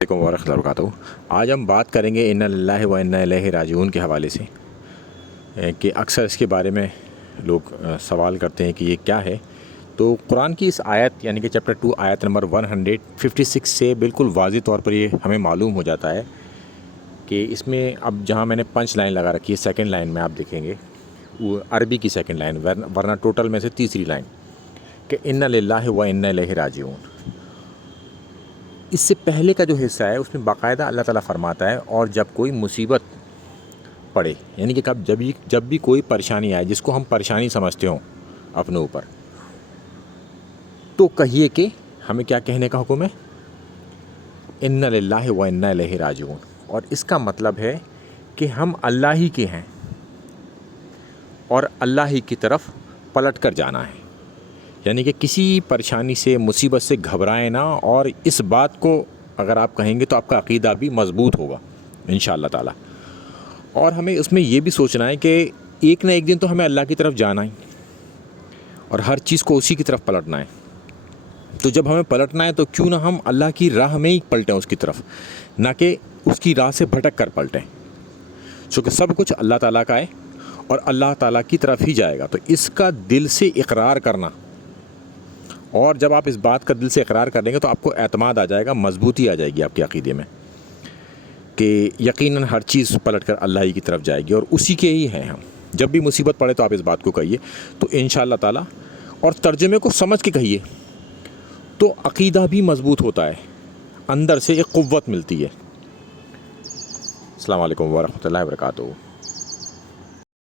السلام علیکم ورحمۃ اللہ وبرکاتہ۔ آج ہم بات کریں گے انا للہ و انا الیہ راجعون کے حوالے سے، کہ اکثر اس کے بارے میں لوگ سوال کرتے ہیں کہ یہ کیا ہے۔ تو قرآن کی اس آیت یعنی کہ چیپٹر 2 آیت نمبر 156 سے بالکل واضح طور پر یہ ہمیں معلوم ہو جاتا ہے کہ اس میں اب جہاں میں نے پنچ لائن لگا رکھی ہے، سیکنڈ لائن میں آپ دیکھیں گے وہ عربی کی سیکنڈ لائن، ورنہ ٹوٹل میں سے تیسری لائن کہ انا للہ و انا الیہ راجعون۔ اس سے پہلے کا جو حصہ ہے اس میں باقاعدہ اللہ تعالیٰ فرماتا ہے اور جب کوئی مصیبت پڑے، یعنی کہ جب بھی کوئی پریشانی آئے جس کو ہم پریشانی سمجھتے ہوں اپنے اوپر، تو کہیے کہ ہمیں کیا کہنے کا حکم ہے، انا للہ و انا الیہ راجعون۔ اور اس کا مطلب ہے کہ ہم اللہ ہی کے ہیں اور اللہ ہی کی طرف پلٹ کر جانا ہے، یعنی کہ کسی پریشانی سے مصیبت سے گھبرائیں نہ، اور اس بات کو اگر آپ کہیں گے تو آپ کا عقیدہ بھی مضبوط ہوگا انشاءاللہ تعالی۔ اور ہمیں اس میں یہ بھی سوچنا ہے کہ ایک نہ ایک دن تو ہمیں اللہ کی طرف جانا ہی، اور ہر چیز کو اسی کی طرف پلٹنا ہے۔ تو جب ہمیں پلٹنا ہے تو کیوں نہ ہم اللہ کی راہ میں ہی پلٹیں اس کی طرف، نہ کہ اس کی راہ سے بھٹک کر پلٹیں، چونکہ سب کچھ اللہ تعالیٰ کا ہے اور اللہ تعالیٰ کی طرف ہی جائے گا۔ تو اس کا دل سے اقرار کرنا، اور جب آپ اس بات کا دل سے اقرار کر لیں گے تو آپ کو اعتماد آ جائے گا، مضبوطی آ جائے گی آپ کے عقیدے میں کہ یقیناً ہر چیز پلٹ کر اللہ ہی کی طرف جائے گی اور اسی کے ہی ہیں ہم۔ جب بھی مصیبت پڑے تو آپ اس بات کو کہیے، تو انشاءاللہ تعالی، اور ترجمے کو سمجھ کے کہیے تو عقیدہ بھی مضبوط ہوتا ہے، اندر سے ایک قوت ملتی ہے۔ السلام علیکم ورحمۃ اللہ وبرکاتہ۔